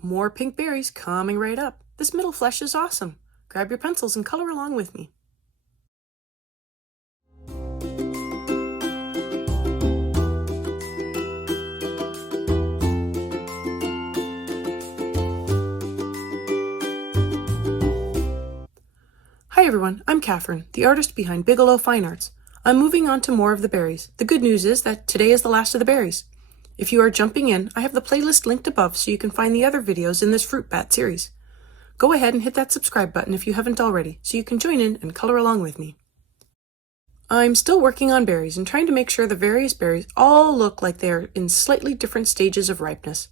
More pink berries coming right up. This middle flesh is awesome. Grab your pencils and color along with me. Hi everyone, I'm Catherine, the artist behind Bigelow Fine Arts. I'm moving on to more of the berries. The good news is that today is the last of the berries. If you are jumping in, I have the playlist linked above so you can find the other videos in this fruit bat series. Go ahead and hit that subscribe button if you haven't already, so you can join in and color along with me. I'm still working on berries and trying to make sure the various berries all look like they're in slightly different stages of ripeness.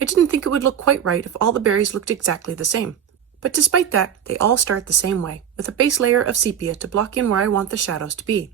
I didn't think it would look quite right if all the berries looked exactly the same. But despite that, they all start the same way, with a base layer of sepia to block in where I want the shadows to be.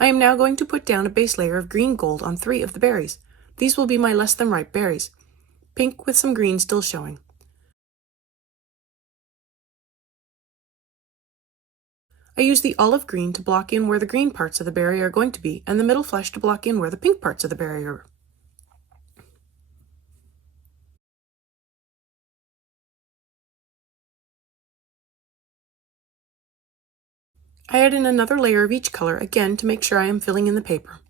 I am now going to put down a base layer of green gold on 3 of the berries. These will be my less than ripe berries, pink with some green still showing. I use the olive green to block in where the green parts of the berry are going to be, and the middle flesh to block in where the pink parts of the berry are. I add in another layer of each color again to make sure I am filling in the paper.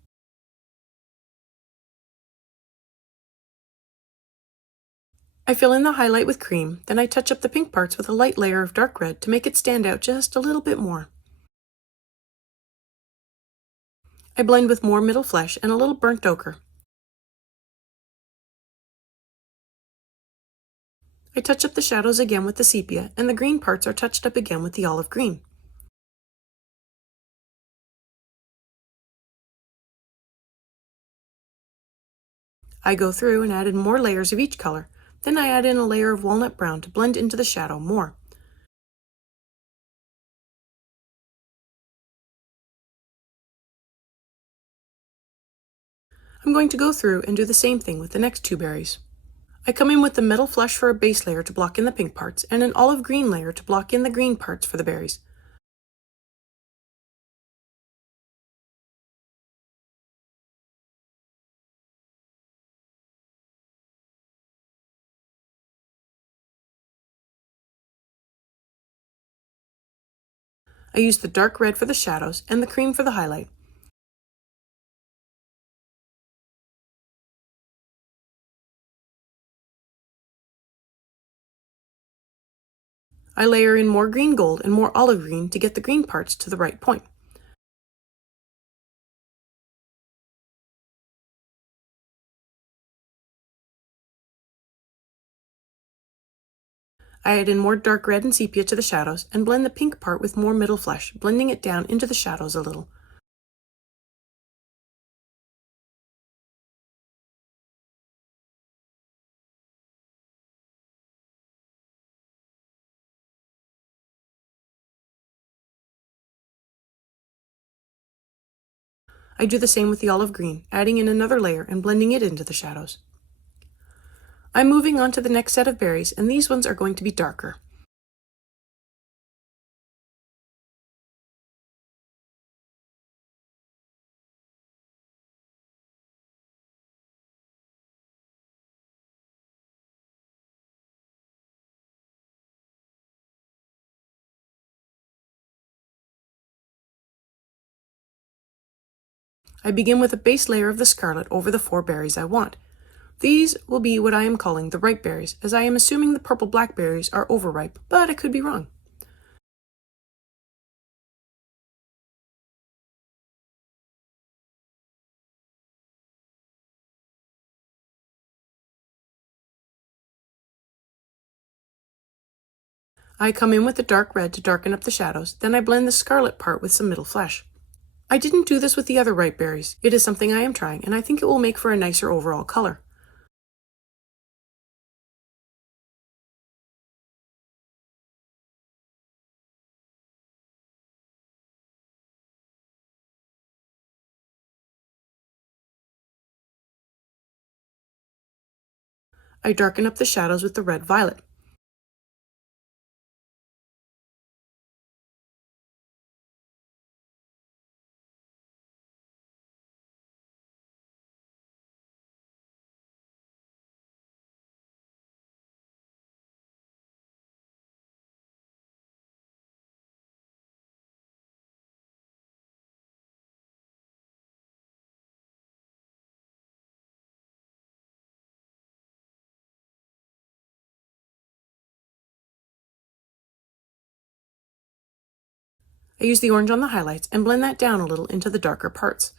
I fill in the highlight with cream, then I touch up the pink parts with a light layer of dark red to make it stand out just a little bit more. I blend with more middle flesh and a little burnt ochre. I touch up the shadows again with the sepia, and the green parts are touched up again with the olive green. I go through and add in more layers of each color, then I add in a layer of walnut brown to blend into the shadow more. I'm going to go through and do the same thing with the next 2 berries. I come in with the metal flesh for a base layer to block in the pink parts, and an olive green layer to block in the green parts for the berries. I use the dark red for the shadows and the cream for the highlight. I layer in more green gold and more olive green to get the green parts to the right point. I add in more dark red and sepia to the shadows and blend the pink part with more middle flesh, blending it down into the shadows a little. I do the same with the olive green, adding in another layer and blending it into the shadows. I'm moving on to the next set of berries, and these ones are going to be darker. I begin with a base layer of the scarlet over the 4 berries I want. These will be what I am calling the ripe berries, as I am assuming the purple blackberries are overripe, but I could be wrong. I come in with the dark red to darken up the shadows, then I blend the scarlet part with some middle flesh. I didn't do this with the other ripe berries. It is something I am trying, and I think it will make for a nicer overall color. I darken up the shadows with the red violet. I use the orange on the highlights and blend that down a little into the darker parts.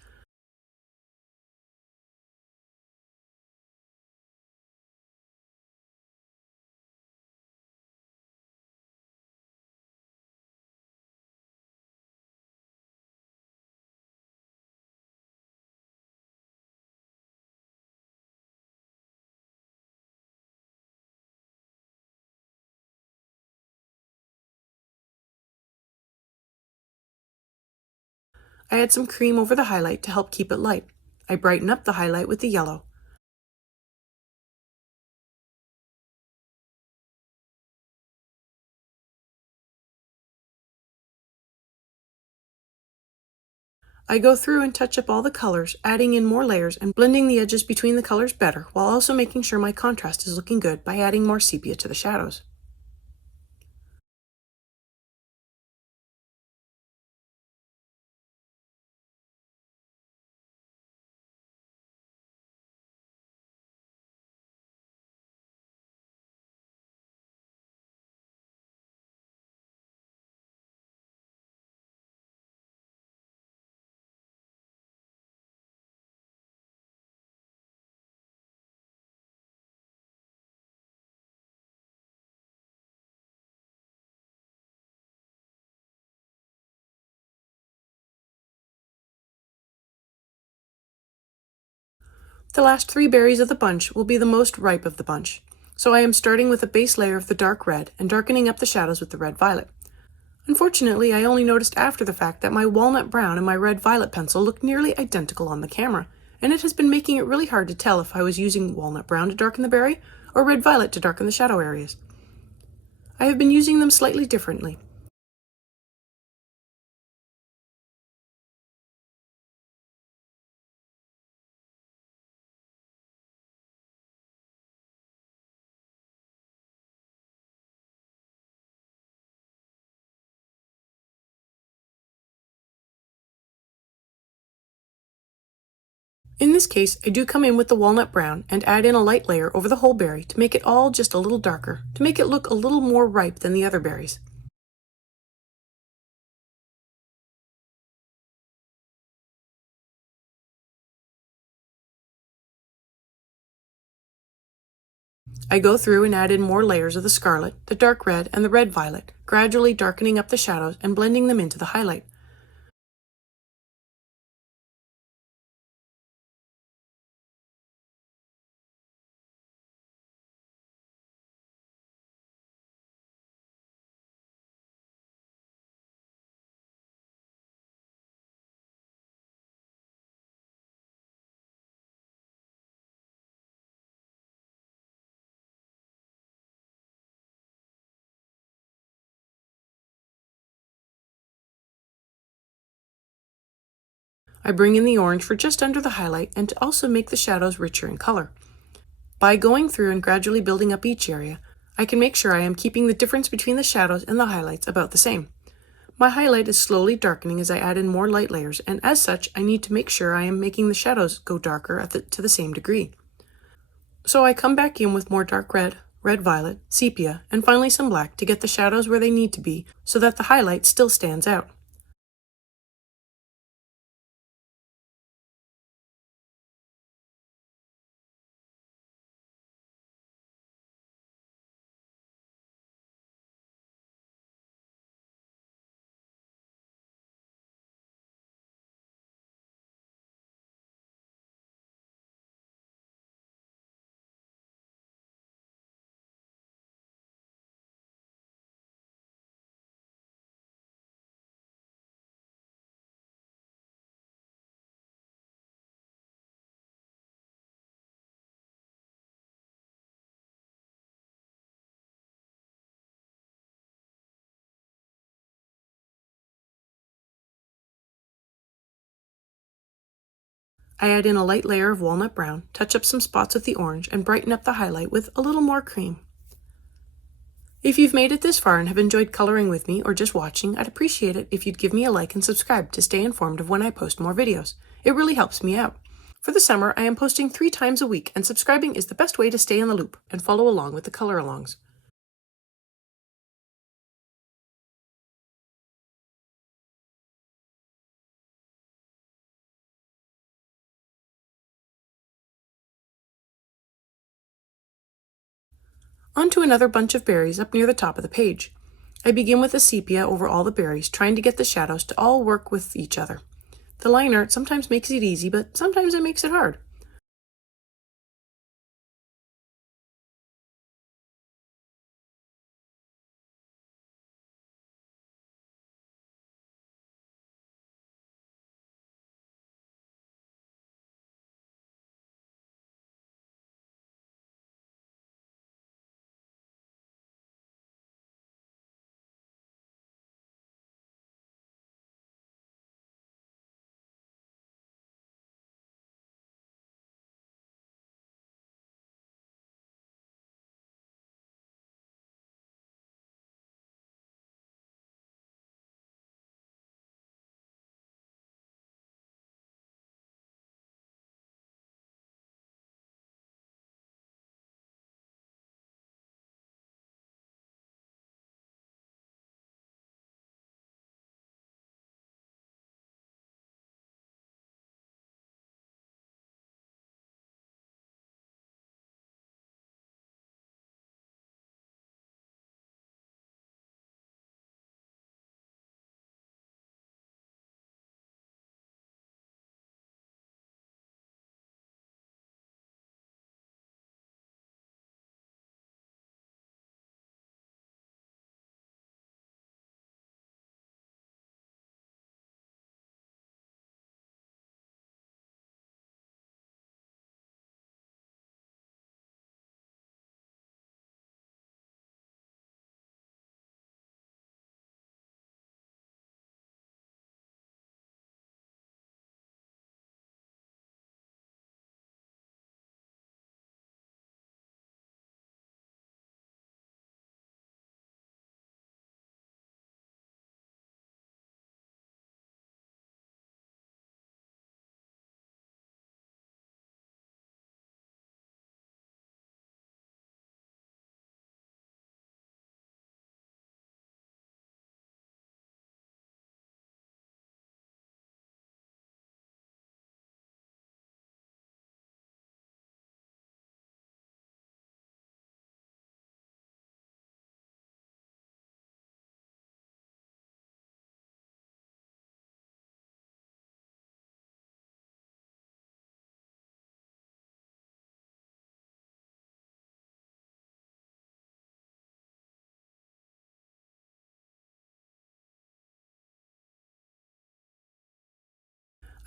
I add some cream over the highlight to help keep it light. I brighten up the highlight with the yellow. I go through and touch up all the colors, adding in more layers and blending the edges between the colors better, while also making sure my contrast is looking good by adding more sepia to the shadows. The last 3 berries of the bunch will be the most ripe of the bunch, so I am starting with a base layer of the dark red and darkening up the shadows with the red violet. Unfortunately, I only noticed after the fact that my walnut brown and my red violet pencil look nearly identical on the camera, and it has been making it really hard to tell if I was using walnut brown to darken the berry or red violet to darken the shadow areas. I have been using them slightly differently. In this case, I do come in with the walnut brown and add in a light layer over the whole berry to make it all just a little darker, to make it look a little more ripe than the other berries. I go through and add in more layers of the scarlet, the dark red, and the red violet, gradually darkening up the shadows and blending them into the highlight. I bring in the orange for just under the highlight and to also make the shadows richer in color. By going through and gradually building up each area, I can make sure I am keeping the difference between the shadows and the highlights about the same. My highlight is slowly darkening as I add in more light layers, and as such, I need to make sure I am making the shadows go darker to the same degree. So I come back in with more dark red, red-violet, sepia, and finally some black to get the shadows where they need to be so that the highlight still stands out. I add in a light layer of walnut brown, touch up some spots with the orange, and brighten up the highlight with a little more cream. If you've made it this far and have enjoyed coloring with me or just watching, I'd appreciate it if you'd give me a like and subscribe to stay informed of when I post more videos. It really helps me out. For the summer, I am posting 3 times a week, and subscribing is the best way to stay in the loop and follow along with the color-alongs. Onto another bunch of berries up near the top of the page. I begin with a sepia over all the berries, trying to get the shadows to all work with each other. The line art sometimes makes it easy, but sometimes it makes it hard.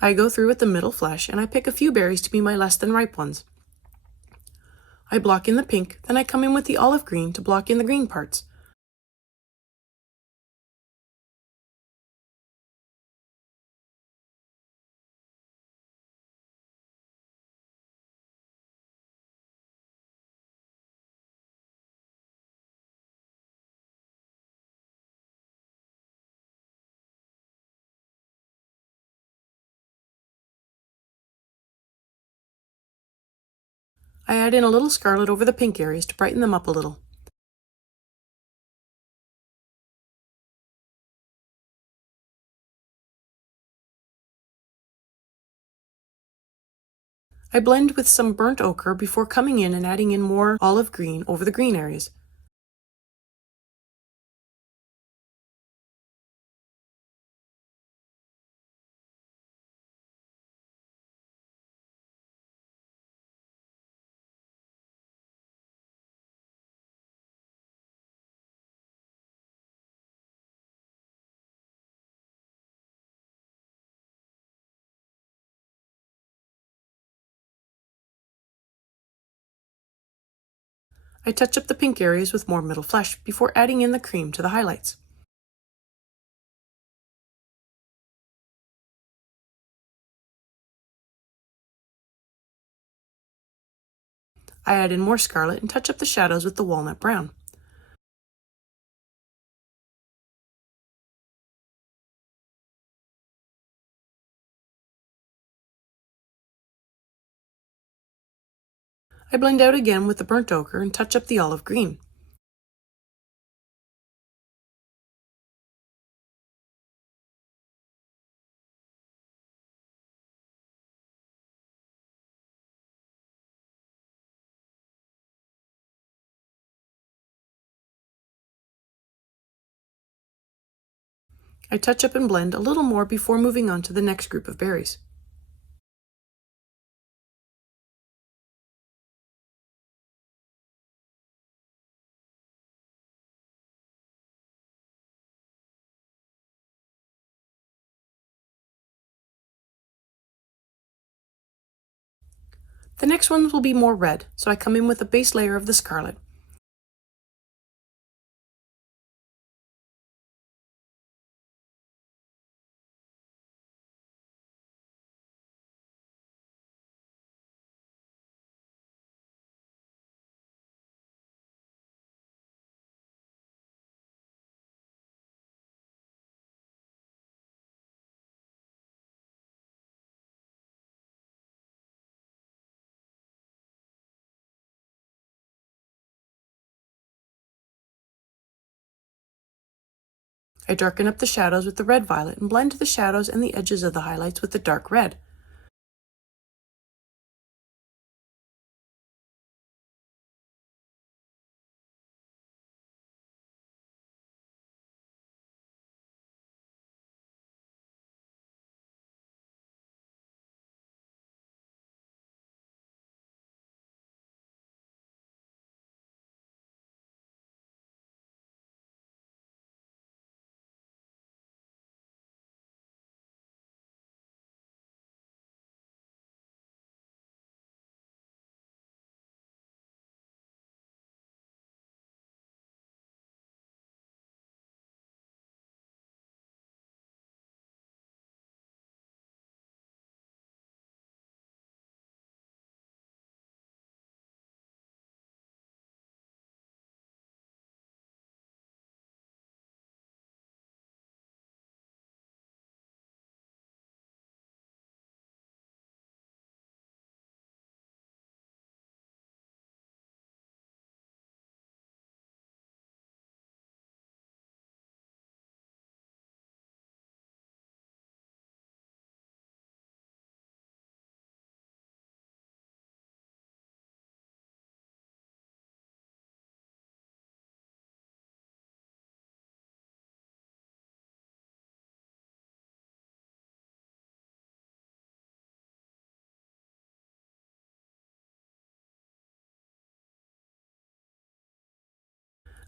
I go through with the middle flesh and I pick a few berries to be my less than ripe ones. I block in the pink, then I come in with the olive green to block in the green parts. I add in a little scarlet over the pink areas to brighten them up a little. I blend with some burnt ochre before coming in and adding in more olive green over the green areas. I touch up the pink areas with more middle flesh before adding in the cream to the highlights. I add in more scarlet and touch up the shadows with the walnut brown. I blend out again with the burnt ochre and touch up the olive green. I touch up and blend a little more before moving on to the next group of berries. The next ones will be more red, so I come in with a base layer of the scarlet. I darken up the shadows with the red violet and blend the shadows and the edges of the highlights with the dark red.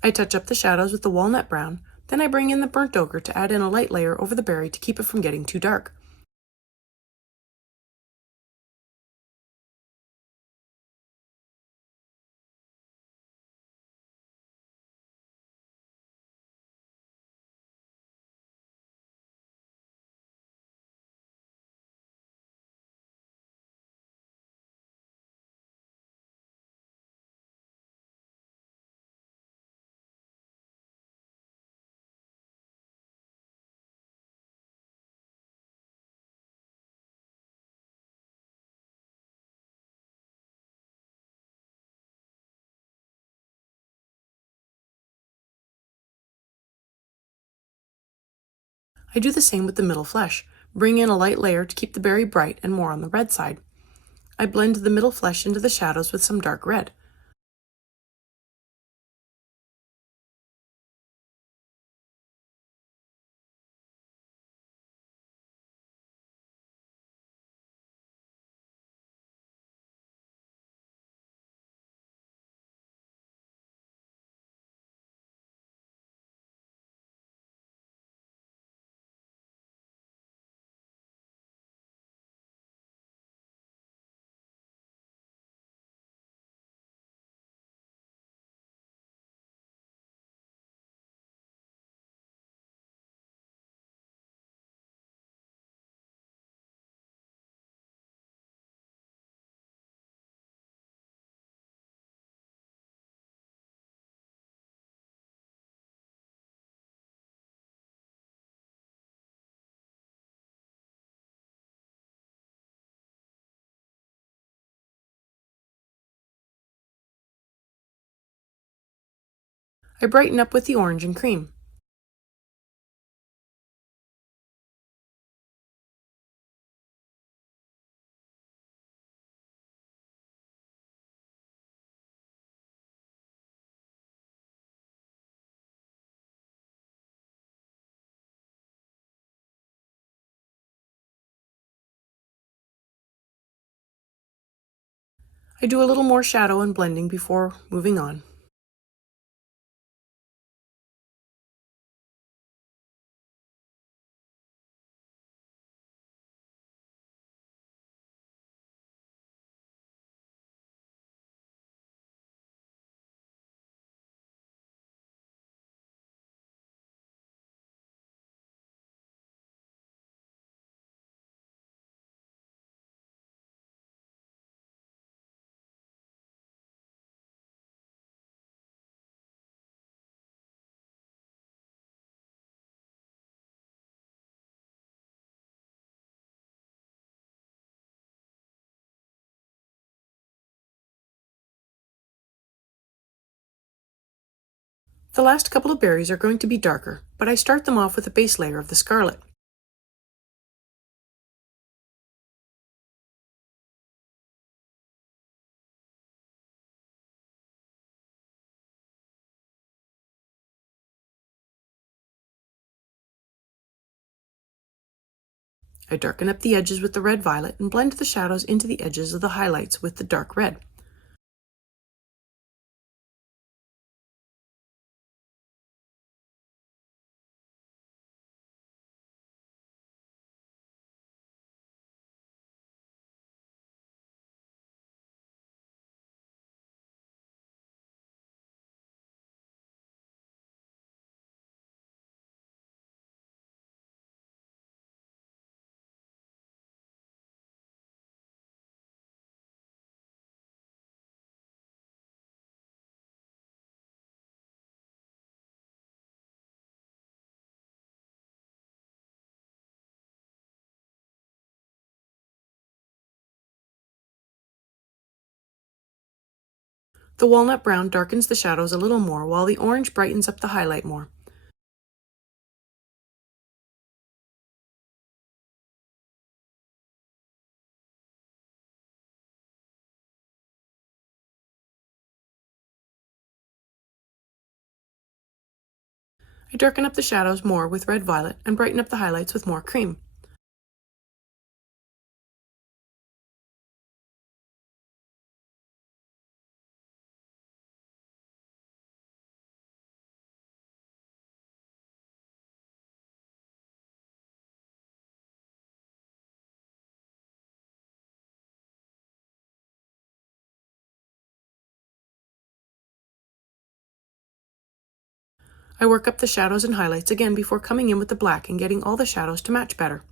I touch up the shadows with the walnut brown, then I bring in the burnt ochre to add in a light layer over the berry to keep it from getting too dark. I do the same with the middle flesh. Bring in a light layer to keep the berry bright and more on the red side. I blend the middle flesh into the shadows with some dark red. I brighten up with the orange and cream. I do a little more shadow and blending before moving on. The last couple of berries are going to be darker, but I start them off with a base layer of the scarlet. I darken up the edges with the red violet and blend the shadows into the edges of the highlights with the dark red. The walnut brown darkens the shadows a little more, while the orange brightens up the highlight more. I darken up the shadows more with red violet and brighten up the highlights with more cream. I work up the shadows and highlights again before coming in with the black and getting all the shadows to match better.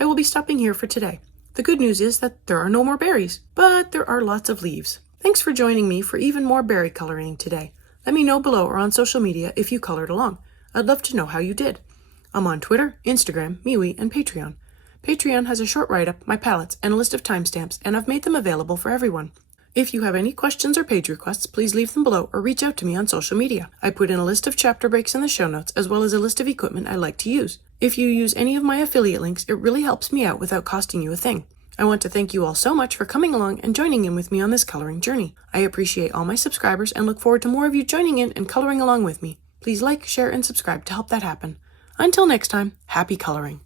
I will be stopping here for today. The good news is that there are no more berries, but there are lots of leaves. Thanks for joining me for even more berry coloring today. Let me know below or on social media if you colored along. I'd love to know how you did. I'm on Twitter, Instagram, MeWe, and Patreon. Patreon has a short write-up, my palettes, and a list of timestamps, and I've made them available for everyone. If you have any questions or page requests, please leave them below or reach out to me on social media. I put in a list of chapter breaks in the show notes, as well as a list of equipment I like to use. If you use any of my affiliate links, it really helps me out without costing you a thing. I want to thank you all so much for coming along and joining in with me on this coloring journey. I appreciate all my subscribers and look forward to more of you joining in and coloring along with me. Please like, share, and subscribe to help that happen. Until next time, happy coloring.